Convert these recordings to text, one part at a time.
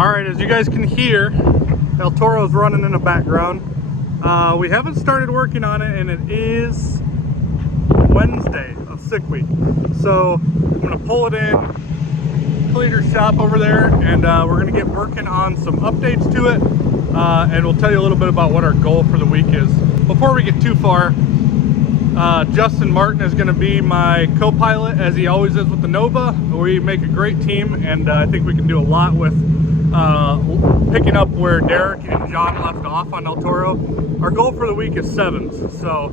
Alright, as you guys can hear, El Toro's running in the background. We haven't started working on it, and it is Wednesday of sick week. So I'm going to pull it in, cleaner shop over there, and we're going to get working on some updates to it. And we'll tell you a little bit about what our goal for the week is. Before we get too far, Justin Martin is going to be my co-pilot, as he always is with the Nova. We make a great team, and I think we can do a lot with picking up where Derek and John left off on El Toro. Our goal for the week is 7s. So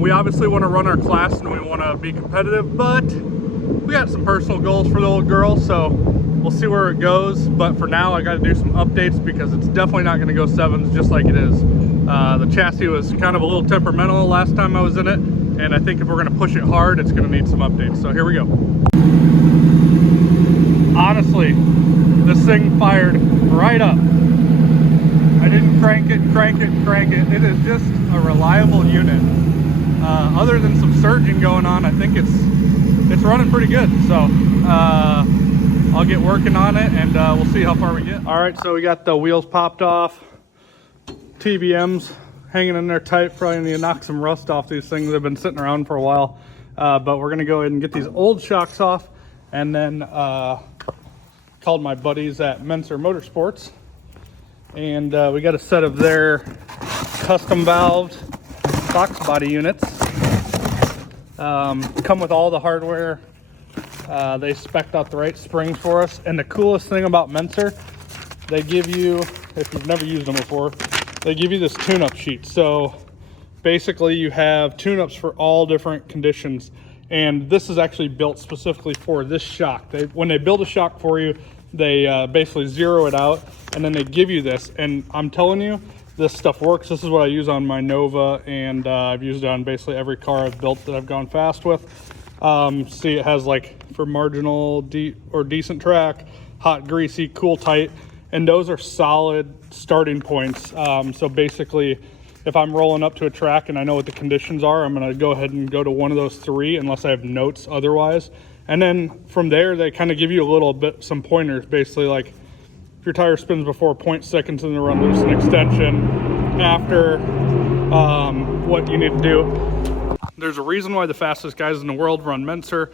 we obviously want to run our class and we want to be competitive, but we got some personal goals for the old girl, so we'll see where it goes. But for now, I got to do some updates because it's definitely not going to go 7s just like it is. The chassis was kind of a little temperamental the last time I was in it, and I think if we're going to push it hard, it's going to need some updates. So here we go. Honestly, this thing fired right up. I didn't crank it. It is just a reliable unit. Other than some surging going on, I think it's running pretty good. So I'll get working on it, and we'll see how far we get. All right, so we got the wheels popped off, TBMs hanging in there tight. Probably need to knock some rust off these things. They've been sitting around for a while, but we're gonna go ahead and get these old shocks off, and then called my buddies at Menser Motorsports, and we got a set of their custom valved box body units. Come with all the hardware. They spec'd out the right springs for us, and the coolest thing about Menser, they give you, if you've never used them before, they give you this tune-up sheet. So basically you have tune-ups for all different conditions, and this is actually built specifically for this shock. When they build a shock for you, they basically zero it out, and then they give you this. And I'm telling you, this stuff works. This is what I use on my Nova, and I've used it on basically every car I've built that I've gone fast with. See, it has like for marginal or decent track, hot, greasy, cool, tight, and those are solid starting points. So basically, if I'm rolling up to a track and I know what the conditions are, I'm going to go ahead and go to one of those 3 unless I have notes otherwise. And then from there, they kind of give you a little bit, some pointers, basically like if your tire spins before 0.6 seconds in the run, loose an extension. After, what you need to do. There's a reason why the fastest guys in the world run Menser.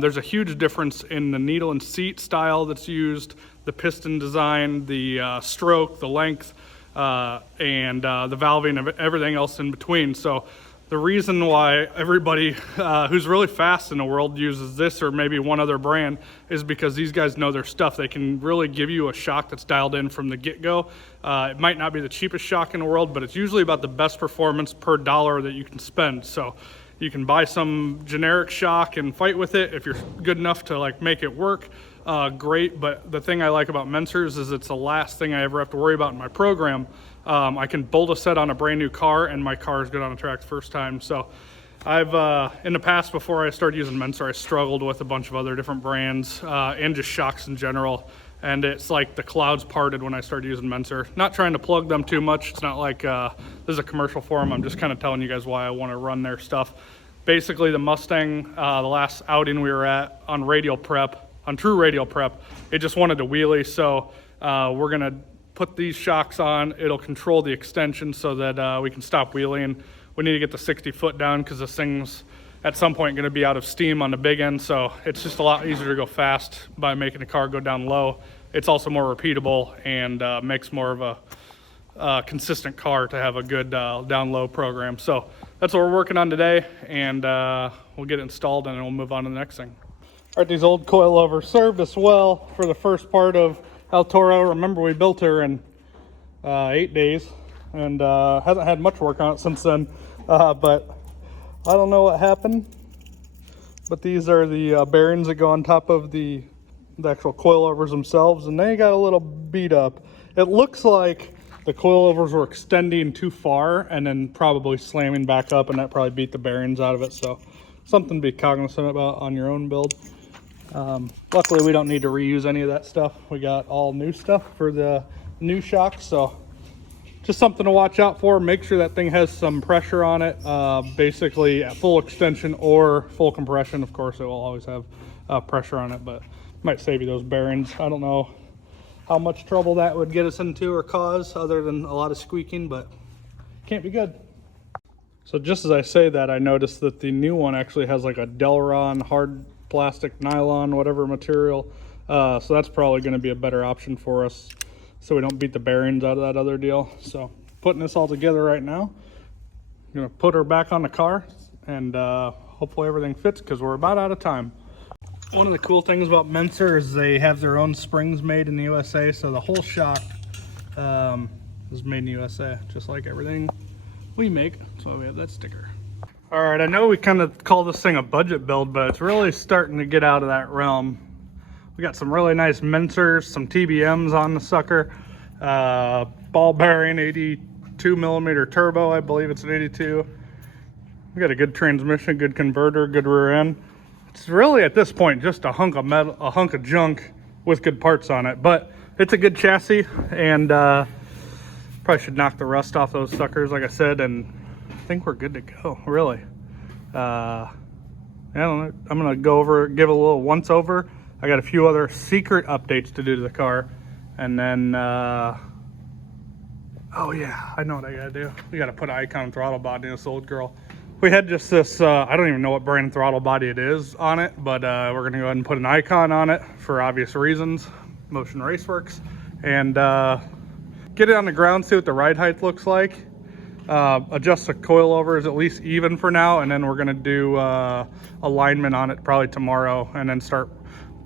There's a huge difference in the needle and seat style that's used, the piston design, the stroke, the length, and the valving, of everything else in between. So the reason why everybody who's really fast in the world uses this or maybe one other brand is because these guys know their stuff. They can really give you a shock that's dialed in from the get-go. It might not be the cheapest shock in the world, but it's usually about the best performance per dollar that you can spend. So you can buy some generic shock and fight with it. If you're good enough to like make it work, great. But the thing I like about Mensers is it's the last thing I ever have to worry about in my program. I can bolt a set on a brand new car, and my car is good on a track the first time. So I've, in the past, before I started using Menser, I struggled with a bunch of other different brands and just shocks in general. And it's like the clouds parted when I started using Menser. Not trying to plug them too much. It's not like this is a commercial for them. I'm just kind of telling you guys why I want to run their stuff. Basically, the Mustang, the last outing we were at on radial prep, on true radial prep, it just wanted to wheelie. So we're going to put these shocks on. It'll control the extension so that we can stop wheeling. We need to get the 60 foot down because this thing's at some point going to be out of steam on the big end. So it's just a lot easier to go fast by making the car go down low. It's also more repeatable and makes more of a consistent car to have a good down low program. So that's what we're working on today, and we'll get it installed and then we'll move on to the next thing. All right, these old coilovers served us well for the first part of El Toro. Remember, we built her in 8 days, and hasn't had much work on it since then. But I don't know what happened. But these are the bearings that go on top of the actual coilovers themselves, and they got a little beat up. It looks like the coilovers were extending too far and then probably slamming back up, and that probably beat the bearings out of it. So something to be cognizant about on your own build. Luckily, we don't need to reuse any of that stuff. We got all new stuff for the new shocks, so just something to watch out for. Make sure that thing has some pressure on it, basically at full extension or full compression. Of course, it will always have pressure on it, but might save you those bearings. I don't know how much trouble that would get us into or cause, other than a lot of squeaking, but can't be good. So just as I say that, I noticed that the new one actually has like a Delron hard plastic nylon, whatever material. So that's probably going to be a better option for us, so we don't beat the bearings out of that other deal. So putting this all together right now, I'm going to put her back on the car, and hopefully everything fits, because we're about out of time. One of the cool things about Menser is they have their own springs made in the USA, so the whole shock is made in the USA, just like everything we make. That's why we have that sticker. All right, I know we kind of call this thing a budget build, but it's really starting to get out of that realm. We got some really nice Mensers, some TBMs on the sucker, ball bearing 82 millimeter turbo, I believe it's an 82. We got a good transmission, good converter, good rear end. It's really at this point just a hunk of metal, a hunk of junk with good parts on it, but it's a good chassis, and probably should knock the rust off those suckers, like I said, and I think we're good to go, really. I don't know, I'm gonna go over, give a little once over. I got a few other secret updates to do to the car, and then oh yeah, I know what I gotta do. We gotta put an icon throttle body in this old girl. We had just this, I don't even know what brand throttle body it is on it, but we're gonna go ahead and put an icon on it for obvious reasons, Motion Raceworks, and get it on the ground, see what the ride height looks like, adjust the coilovers at least even for now, and then we're gonna do alignment on it probably tomorrow, and then start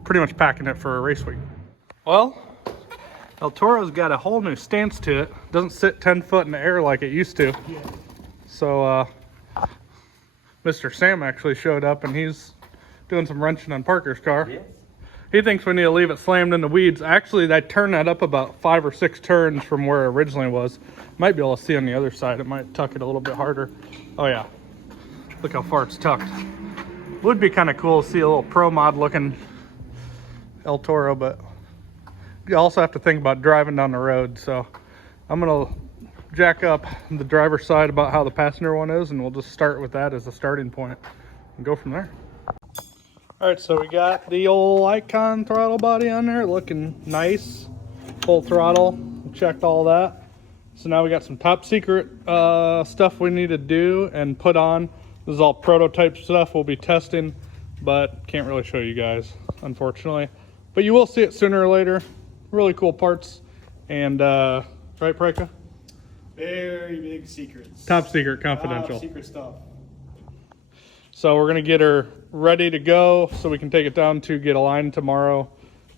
pretty much packing it for a race week. Well, El Toro's got a whole new stance to it. Doesn't sit 10 foot in the air like it used to. Yeah. So Mr. Sam actually showed up, and he's doing some wrenching on Parker's car. Yes. He thinks we need to leave it slammed in the weeds. Actually, I turned that up about 5 or 6 turns from where it originally was. Might be able to see on the other side. It might tuck it a little bit harder. Oh yeah, look how far it's tucked. Would be kind of cool to see a little pro mod looking El Toro, but you also have to think about driving down the road. So I'm gonna jack up the driver's side about how the passenger one is, and we'll just start with that as a starting point and go from there. All right, so we got the old icon throttle body on there, looking nice, full throttle. We checked all that. So now we got some top secret stuff we need to do and put on. This is all prototype stuff we'll be testing, but can't really show you guys, unfortunately. But you will see it sooner or later. Really cool parts, and right, Pryka? Very big secrets. Top secret, confidential. Top secret stuff. So we're gonna get her ready to go so we can take it down to get aligned tomorrow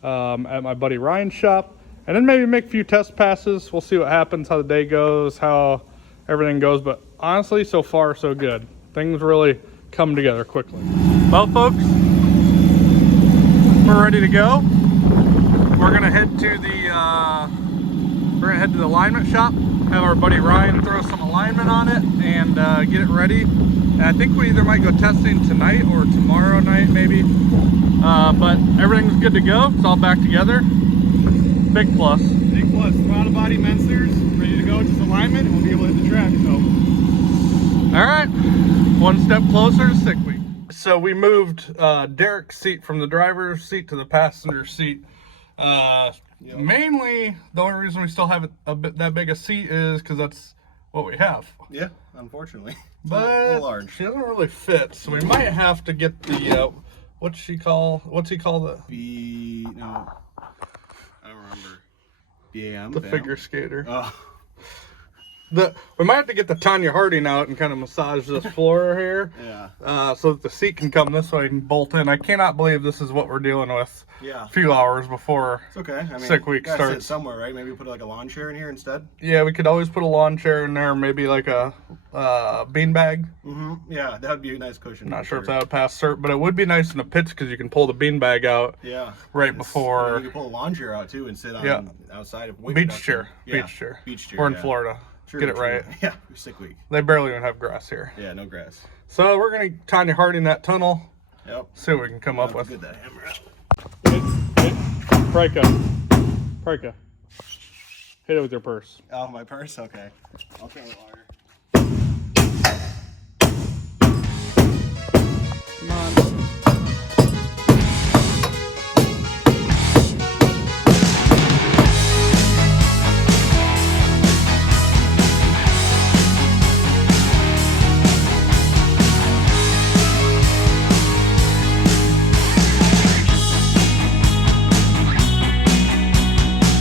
at my buddy Ryan's shop, and then maybe make a few test passes. We'll see what happens, how the day goes, how everything goes. But honestly, so far so good. Things really come together quickly. Well, folks, we're ready to go. We're gonna head to the alignment shop. Have our buddy Ryan throw some alignment on it and get it ready. And I think we either might go testing tonight or tomorrow night, maybe. But everything's good to go. It's all back together. Big plus. Big plus. Throttle body Mensers ready to go. Just alignment, and we'll be able to hit the track. So. All right, one step closer to sick week. So we moved Derek's seat from the driver's seat to the passenger seat. Yep. Mainly, the only reason we still have that big a seat is because that's what we have. Yeah, unfortunately. But a little large. She doesn't really fit, so we might have to get the what's he call the no, I don't remember. BAM. The figure skater. Oh. We might have to get the Tanya Harding out and kind of massage this floor here. Yeah. So that the seat can come this way and bolt in. I cannot believe this is what we're dealing with. Yeah. A few hours before it's okay. I mean, sick week starts. Sit somewhere, right? Maybe put like a lawn chair in here instead. Yeah, we could always put a lawn chair in there, maybe like a bean bag. Mm-hmm. Yeah, that would be a nice cushion. Not sure if that would pass cert, but it would be nice in the pits because you can pull the bean bag out. Yeah. Right before. You can pull a lawn chair out too and sit on outside of beach chair. Yeah. Beach chair. Beach chair. We're in Florida. True, get it right. Yeah, sick week. They barely even have grass here. Yeah, no grass. So we're gonna Tanya Harding that tunnel. Yep. See what we can come up with. Get that hammer out. Pryka. Hit it with your purse. Oh, my purse? Okay. I'll throw it harder. Come on.